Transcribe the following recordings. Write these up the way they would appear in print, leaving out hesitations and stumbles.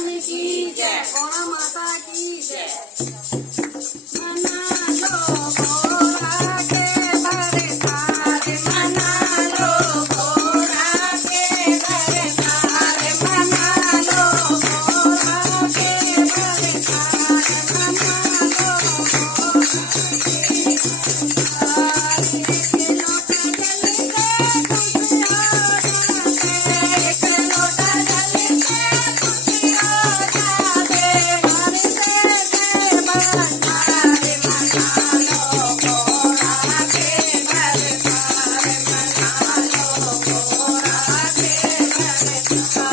भगवान की जय, गौरा माता की जय। मना लो गौरा के भरतार, मना लो गौरा के भरतार, मना लो गौरा के भरतार, मना लो गौरा के भरतार। एक लोटा जल से खुशियाँ जाते, एक लोटा जल से खुशियाँ जाते, हर से भरतार, मना लो गौरा के भरतार, मना लो गौरा के भरतार।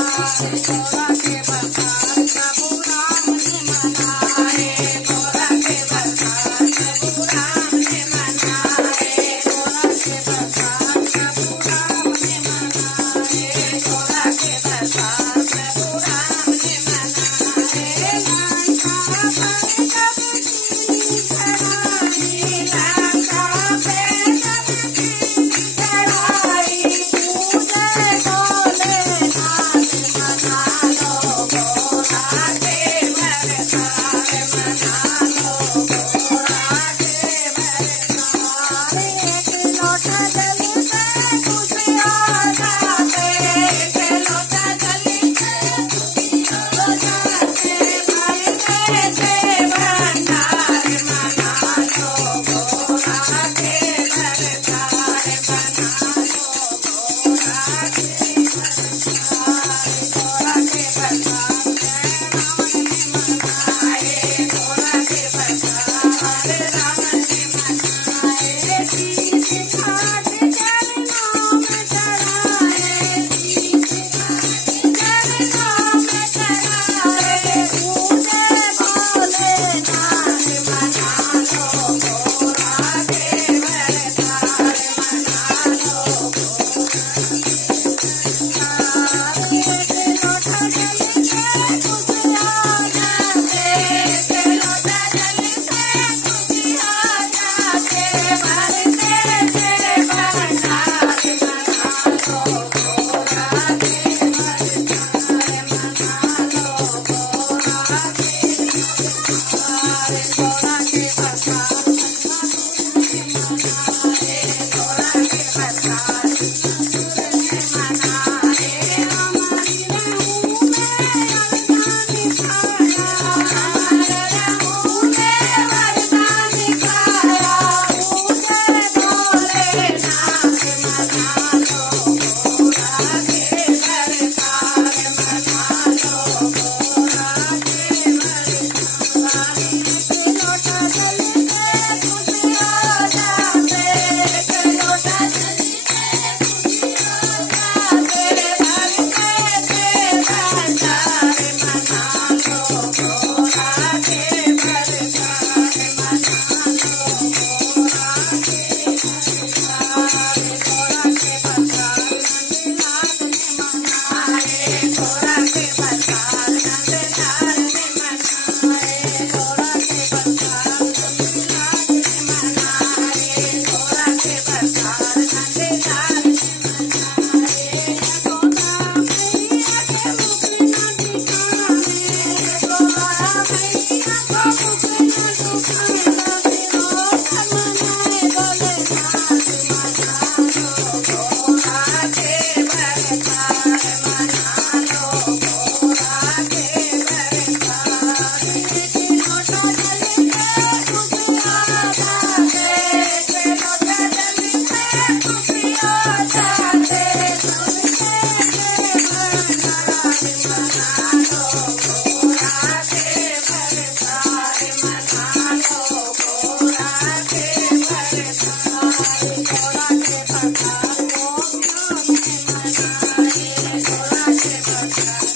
गौरा के भरतार प्रभु राम ने मनाए, गौरा के भरतार प्रभु राम ने मनाए, गौरा के भरतार प्रभु राम ने मनाए, गौरा के भरतार प्रभु राम ने मनाए। लंका पर जब चीनी चढ़ाई, लंका पे जब चीनी चढ़ाई, पूजे भोलेनाथ, मना लो गौरा के भरतार, मना लो गौरा के भरतार। एक लोटा जल से खुशियाँ जाते, एक लोटा जल से खुशियाँ जाते, भर देते भंडार, मना लो गौरा के भरतार, मना लो गौरा के भरतार। गौरा के भरतार रावण ने मनाए, गौरा के भरतार राम ने मनाए। शीश घाट चरणों में चढ़ाए, शीश घाट चरणों में चढ़ाए, पूजे भोलेनाथ, मना लो गौरा के भरतार, मना लो गौरा के भरतार। एक लोटा जल से खुशियाँ जाते, एक लोटा जल से खुशियाँ जाते, भर देते भंडार, मना लो गौरा के भरतार, मना लो गौरा के भरतार। गौरा के भरतार गौरा के भरतार ने मनाए, हमारी रहू में वरदान खाया, हमारे रहू में वरदान खाया, पूजे भोलेनाथ, मना लो गौरा के भरतार, मना लो गौरा के भरतार। एक लोटा जल से खुशियाँ जाते, एक लोटा जल से खुशियाँ जाते, भर देते भंडार, मना लो गौरा के भरतार, मना लो गौरा के भरतार। गौरा के भरतार नंदलाल ने मनाए, गौरा के भरतार नंदलाल ने मनाए, गौरा के भरतार नंदलाल ने मनाए, गौरा के भरतार नंदलाल ने मनाए। यशोदा मैया के मुख न दिखाने, यशोदा मैया को मुख न दिखाने, विरोध मनाए भोलेनाथ, मना लो गौरा के भरतार, मना लो गौरा के भरतार। एक लोटा जल से खुशियाँ जाते, एक लोटा जल से खुशियाँ जाते, भर देते भंडार, मना लो गौरा के भरतार, मना लो गौरा के भरतार। गौरा के भरतार ओम राम ने मनाए, गौरा के भरतार